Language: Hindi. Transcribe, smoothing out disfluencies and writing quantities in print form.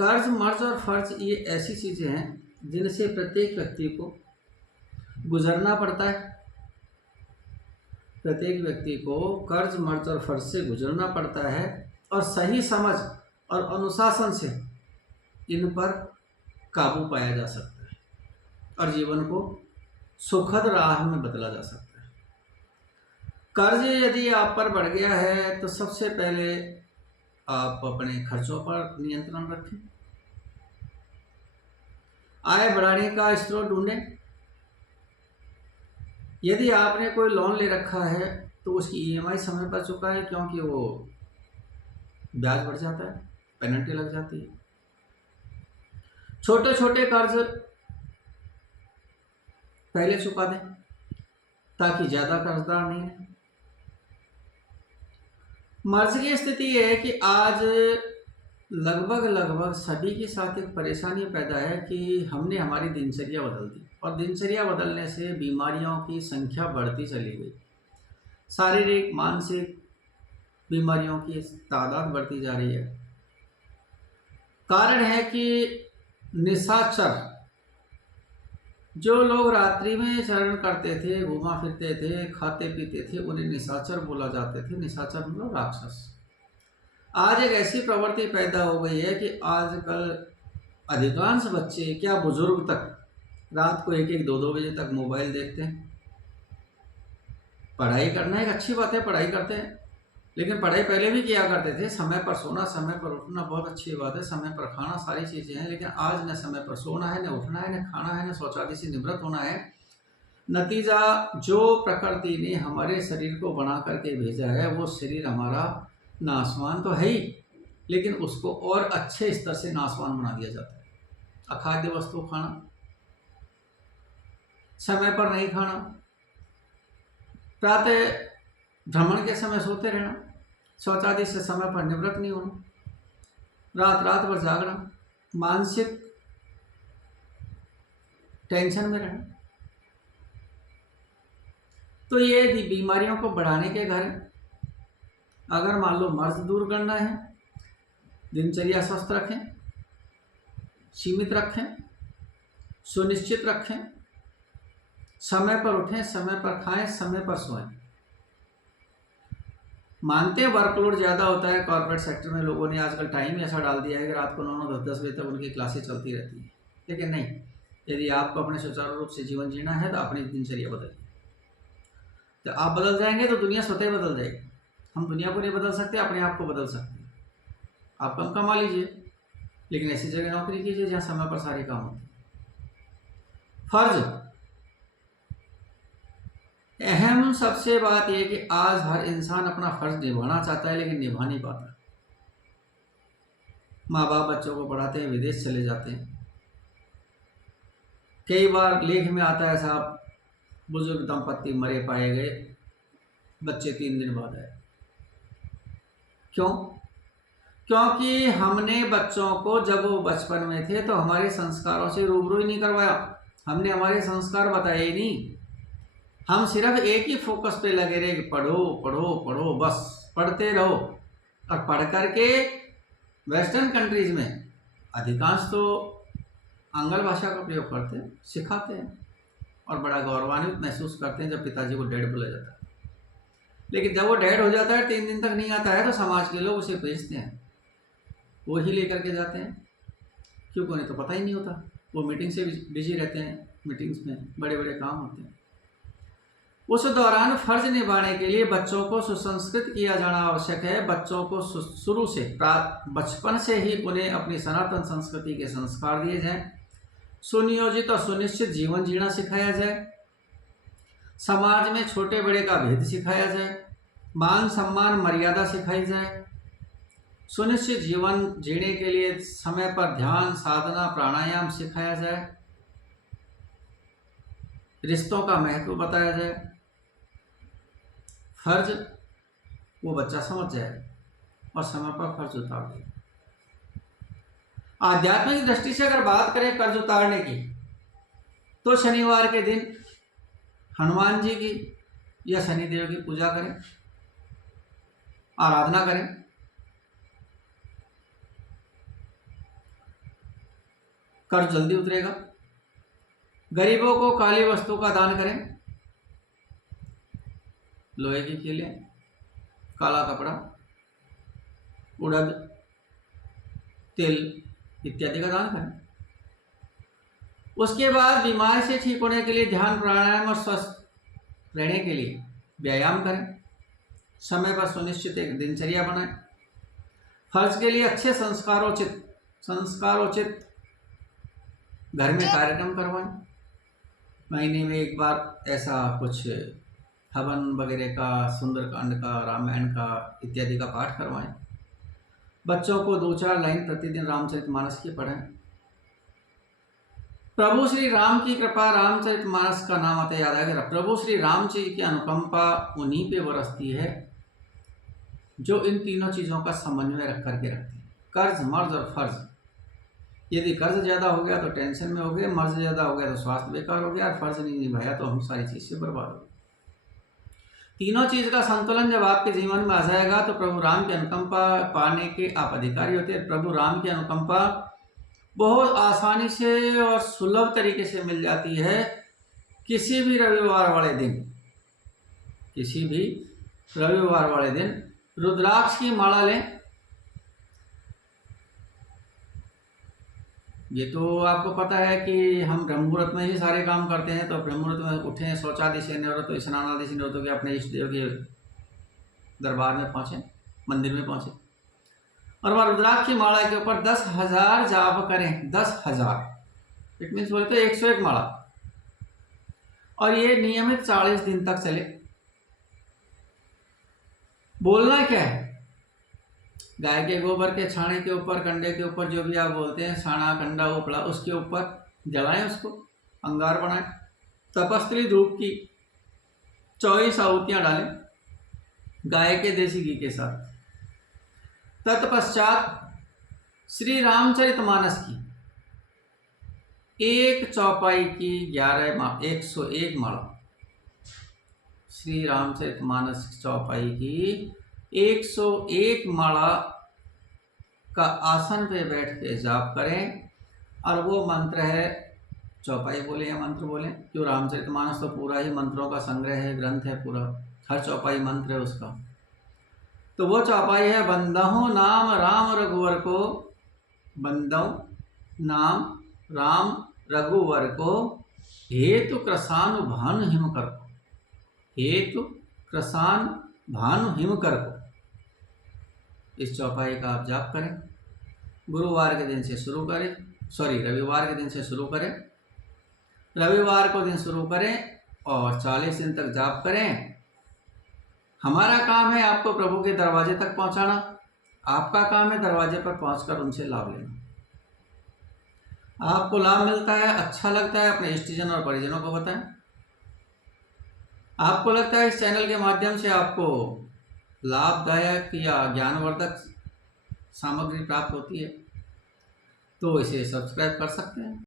कर्ज, मर्ज और फर्ज ये ऐसी चीज़ें हैं जिनसे प्रत्येक व्यक्ति को गुजरना पड़ता है। प्रत्येक व्यक्ति को कर्ज, मर्ज और फर्ज से गुजरना पड़ता है और सही समझ और अनुशासन से इन पर काबू पाया जा सकता है और जीवन को सुखद राह में बदला जा सकता है। कर्ज यदि आप पर बढ़ गया है तो सबसे पहले आप अपने खर्चों पर नियंत्रण रखें, आय बढ़ाने का स्रोत ढूंढें। यदि आपने कोई लोन ले रखा है तो उसकी ईएमआई समय पर चुकाएं, क्योंकि वो ब्याज बढ़ जाता है, पेनल्टी लग जाती है। छोटे छोटे कर्ज पहले चुका दें ताकि ज़्यादा कर्जदार नहीं है। मर्ज की स्थिति यह है कि आज लगभग सभी के साथ एक परेशानी पैदा है कि हमने हमारी दिनचर्या बदल दी और दिनचर्या बदलने से बीमारियों की संख्या बढ़ती चली गई। शारीरिक, मानसिक बीमारियों की तादाद बढ़ती जा रही है। कारण है कि निशाचर, जो लोग रात्रि में चरण करते थे, घूमा फिरते थे, खाते पीते थे, उन्हें निशाचर बोला जाते थे। निशाचर मतलब राक्षस। आज एक ऐसी प्रवृत्ति पैदा हो गई है कि आजकल अधिकांश बच्चे, क्या बुजुर्ग तक, रात को 1-1, 2-2 बजे तक मोबाइल देखते हैं। पढ़ाई करना एक अच्छी बात है, पढ़ाई करते हैं, लेकिन पढ़ाई पहले भी किया करते थे। समय पर सोना, समय पर उठना बहुत अच्छी बात है, समय पर खाना, सारी चीज़ें हैं। लेकिन आज न समय पर सोना है, न उठना है, न खाना है, न शौचालय से निवृत्त होना है। नतीजा, जो प्रकृति ने हमारे शरीर को बना करके भेजा है वो शरीर हमारा नाशवान तो है ही, लेकिन उसको और अच्छे स्तर से नाशवान बना दिया जाता है। अखाद्य वस्तु खाना, समय पर नहीं खाना, प्रातः भ्रमण के समय सोते रहना, शौचालय से समय पर निवृत्त नहीं होना, रात भर जागना, मानसिक टेंशन में रहना, तो ये बीमारियों को बढ़ाने के घर हैं। अगर मान लो मर्ज दूर करना है, दिनचर्या स्वस्थ रखें, सीमित रखें, सुनिश्चित रखें, समय पर उठें, समय पर खाएं, समय पर सोएं। मानते वर्कलोड ज़्यादा होता है कॉर्पोरेट सेक्टर में, लोगों ने आजकल टाइम ही ऐसा डाल दिया है कि रात को 9-9, 10-10 बजे तक उनकी क्लासेस चलती रहती हैं। लेकिन नहीं, यदि आपको अपने सुचारू रूप से जीवन जीना है तो अपनी दिनचर्या बदलिए। तो आप बदल जाएंगे तो दुनिया स्वतः बदल जाएगी। हम दुनिया को नहीं बदल सकते, अपने आप को बदल सकते हैं। आप कम कमा लीजिए, लेकिन ऐसी जगह नौकरी कीजिए जहाँ समय पर सारे काम होते हैं। फर्ज, अहम सबसे बात यह कि आज हर इंसान अपना फर्ज निभाना चाहता है लेकिन निभा नहीं पाता। माँ बाप बच्चों को पढ़ाते हैं, विदेश चले जाते हैं। कई बार लेख में आता है, साहब बुजुर्ग दंपत्ति मरे पाए गए, बच्चे 3 दिन बाद आए। क्यों? क्योंकि हमने बच्चों को जब वो बचपन में थे तो हमारे संस्कारों से रूबरू ही नहीं करवाया। हमने हमारे संस्कार बताए ही नहीं। हम सिर्फ एक ही फोकस पे लगे रहे कि पढ़ो पढ़ो पढ़ो, बस पढ़ते रहो। और पढ़ करके वेस्टर्न कंट्रीज में अधिकांश तो आंग्ल भाषा का प्रयोग करते हैं, सिखाते हैं और बड़ा गौरवान्वित महसूस करते हैं जब पिताजी को डैड बोला जाता है। लेकिन जब वो डैड हो जाता है, 3 दिन तक नहीं आता है, तो समाज के लोग उसे भेजते हैं, वो ही लेकर के जाते हैं। क्योंकि उन्हें तो पता ही नहीं होता, वो मीटिंग से बिजी रहते हैं, मीटिंग्स में बड़े बड़े काम होते हैं। उस दौरान फर्ज निभाने के लिए बच्चों को सुसंस्कृत किया जाना आवश्यक है। बच्चों को शुरू से, बचपन से ही उन्हें अपनी सनातन संस्कृति के संस्कार दिए जाएं, सुनियोजित और सुनिश्चित जीवन जीना सिखाया जाए, समाज में छोटे बड़े का भेद सिखाया जाए, मान सम्मान मर्यादा सिखाई जाए, सुनिश्चित जीवन जीने के लिए समय पर ध्यान, साधना, प्राणायाम सिखाया जाए, रिश्तों का महत्व बताया जाए। फर्ज वो बच्चा समझ जाए और समय पर कर्ज उतार दे। आध्यात्मिक दृष्टि से अगर बात करें कर्ज उतारने की, तो शनिवार के दिन हनुमान जी की या शनिदेव की पूजा करें, आराधना करें। कर्ज जल्दी उतरेगा। गरीबों को काली वस्तु का दान करें, लोहे की कीलें, काला कपड़ा, उड़द, तिल इत्यादि का दान करें। उसके बाद बीमारी से ठीक होने के लिए ध्यान, प्राणायाम और स्वस्थ रहने के लिए व्यायाम करें। समय पर सुनिश्चित एक दिनचर्या बनाएं। फर्ज के लिए अच्छे संस्कारोचित घर में कार्यक्रम करवाएं। महीने में एक बार ऐसा कुछ हवन वगैरह का, सुंदरकांड का, रामायण का इत्यादि का पाठ करवाएं। बच्चों को 2-4 लाइन प्रतिदिन रामचरितमानस की पढ़ें। प्रभु श्री राम की कृपा, रामचरितमानस का नाम आता याद आएगा। प्रभु श्री राम जी की अनुकंपा उन्हीं पे बरसती है जो इन तीनों चीज़ों का समन्वय रख करके रखते हैं, कर्ज, मर्ज और फर्ज। यदि कर्ज ज़्यादा हो गया तो टेंशन में हो गए, मर्ज ज़्यादा हो गया तो स्वास्थ्य बेकार हो गया, और फर्ज नहीं निभाया तो हम सारी चीज़ से बर्बाद हो गए। तीनों चीज़ का संतुलन जब आपके जीवन में आ जाएगा तो प्रभु राम की अनुकंपा पाने के आप अधिकारी होते हैं। प्रभु राम की अनुकंपा बहुत आसानी से और सुलभ तरीके से मिल जाती है। किसी भी रविवार वाले दिन रुद्राक्ष की माला लें। ये तो आपको पता है कि हम ब्रह्म मुहूर्त में ही सारे काम करते हैं, तो ब्रह्म मुहूर्त में उठें, शौचादि से निवृत्त, स्नान आदि से निवृत्त होकर अपने इष्ट देव के दरबार में पहुँचें, मंदिर में पहुँचें, और वह रुद्राक्ष की माला के ऊपर 10,000 जाप करें। 10,000 इट मीन्स बोले तो 101 माला, और ये नियमित 40 दिन तक चले। बोलना क्या है? गाय के गोबर के छाने के ऊपर, कंडे के ऊपर, जो भी आप बोलते हैं, छाना, कंडा, उपड़ा, उसके ऊपर जलाएं, उसको अंगार बनाएं। तपस्त्री धूप की 24 आहुतियां डालें गाय के देसी घी के साथ। तत्पश्चात श्री रामचरितमानस की एक चौपाई की 101 माला, श्री रामचरितमानस चौपाई की 101 माला का आसन पे बैठ के जाप करें। और वो मंत्र है, चौपाई बोले या मंत्र बोले, क्यों, रामचरितमानस तो पूरा ही मंत्रों का संग्रह है, ग्रंथ है पूरा, हर चौपाई मंत्र है उसका। तो वो चौपाई है, बंदहु नाम राम रघुवर को, बंदहु नाम राम रघुवर को, हेतु कृसान भानु हिम कर को, हेतु कृसान भानु हिम कर को। इस चौपाई का आप जाप करें। रविवार के दिन से शुरू करें, रविवार को दिन शुरू करें और 40 दिन तक जाप करें। हमारा काम है आपको प्रभु के दरवाजे तक पहुंचाना, आपका काम है दरवाजे पर पहुंचकर उनसे लाभ लेना। आपको लाभ मिलता है, अच्छा लगता है, अपने इष्टजन और परिजनों को बताएं। आपको लगता है इस चैनल के माध्यम से आपको लाभदायक या ज्ञानवर्धक सामग्री प्राप्त होती है, तो इसे सब्सक्राइब कर सकते हैं।